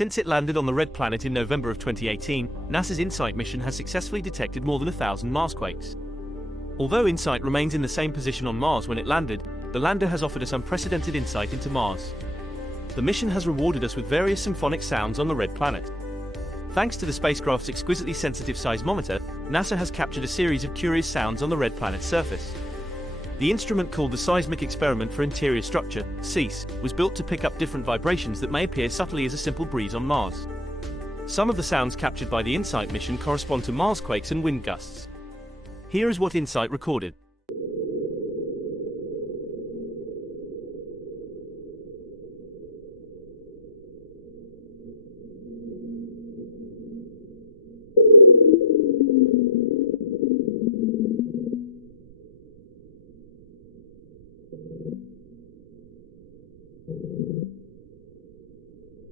Since it landed on the red planet in November of 2018, NASA's InSight mission has successfully detected more than 1,000 Marsquakes. Although InSight remains in the same position on Mars when it landed, the lander has offered us unprecedented insight into Mars. The mission has rewarded us with various symphonic sounds on the red planet. Thanks to the spacecraft's exquisitely sensitive seismometer, NASA has captured a series of curious sounds on the red planet's surface. The instrument, called the Seismic Experiment for Interior Structure, SEIS, was built to pick up different vibrations that may appear subtly as a simple breeze on Mars. Some of the sounds captured by the InSight mission correspond to Marsquakes and wind gusts. Here is what InSight recorded.